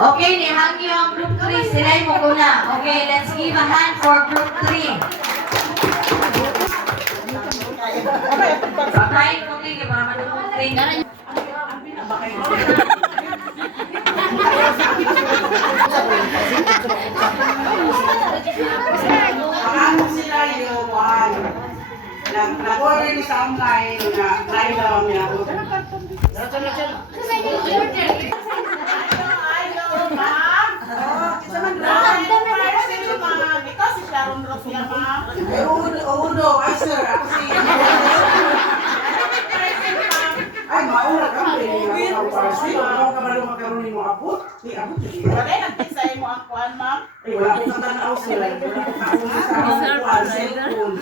Okay, nihang niyo ang group 3. Sila'y mo kuna. Okay, let's give a hand for group 3. Pakain ko rin, para manunod. Ano sila yung nag-order ni sa online na live daw ang minabot. Ay, maura ka ba rin ang parcel? Ano ka ba naman karoon ni mo abot? Ni abot yun. Wala nagpisay mo ang kuan, ma'am. Ay, wala akong katanaw sila. Wala akong kauna sa akong kuwan, cellphone.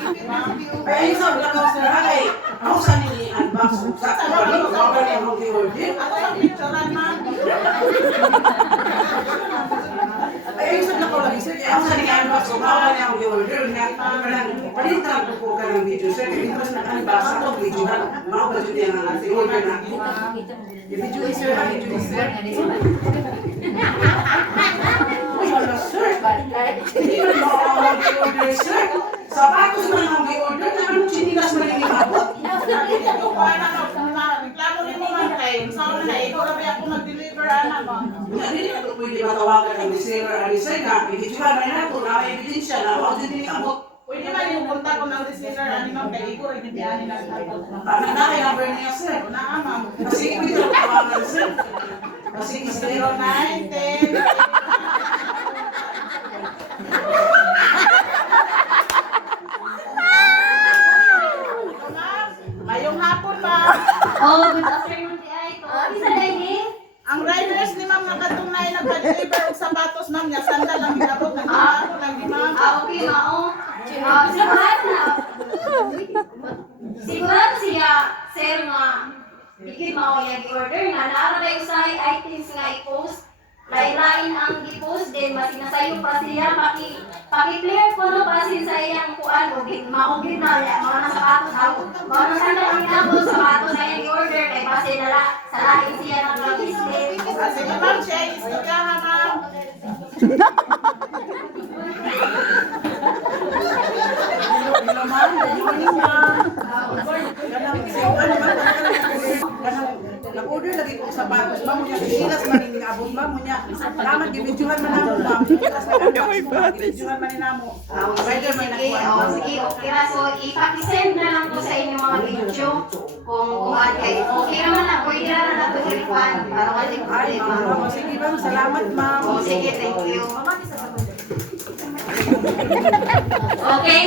Ay, ayun sa wala ka sila. Ay, ako sa nili-unbox. Sa ba rin? Ako ba rin ang i-order? Ako ang picturean, ma'am. Ay, ayun sa wala ko lagi, sir. Ako sa nili-unbox. Ako ba rin ang i-order? Palitan ko po ka ng video, sir. Kaya ito sa unbox. Ako video na. Mga ba dyan yan ang i-order na. I-video ni sir. I-video ni sir. Uy, wala, sir. Hindi na ba ako mag-order, sir? Sapatos man ang i-order. Naman chinilas man yung ibabot. Ito kuan na reklamo ni mo man kay sa na ikaw ra ba ako mag-deliver ana mo. Hindi na ito pwede matawagan ng receiver. Alisay na, i-videohan na nato na may ebidensya na ako din niabot. Pwede man yung kontak ko ng receiver ani ma'am kay ikaw rin biyahe na sa ato. Ano na kay number niya, sir? Naa ma'am. Kasi hindi na tawagan, sir. Kasi sir. 0910 Mayong hapon, ma'am. Oh, good afternoon, di ay ko. Isa na ini. Ang riders ni ma'am nakatunay nagpa-deliver og sapatos, ma'am, nya sandal lang gilabot ng ako lagi, ma'am. Okay, mao. Sigurado na. Sigurado siya, sir, nga. Hindi mao yung order na. Naara na yung sa items nga i-post. Lain-lain ang i-post din. Mas sinasayo pa siya. Paki-clear ko no pa siya sa iyang kuan. Maugit na. Mga nasapatos ako. Mga nasandal ang ginabot. Sapatos na yung i-order. Kaya base na sa lain siya ng pag-isip. Sige, ma'am, siya istika ha, ma'am. Hello, ma'am. Good morning, ma'am. Nag-order lagi ko sa sapatos, ma'am. Munya, silas man yung abot, ma'am. Munya, salamat, gibidyohan man ako, ma'am. Gibidyohan man namo. Rider man Sige, ako. sige, okay na. So, ipakisend na lang po sa inyo mga video kung kay okay naman na, pwede na na ito i-refund para wala yung Ay, problema. ma'am. Sige, ma'am. Salamat, ma'am. Sige, thank you. Okay.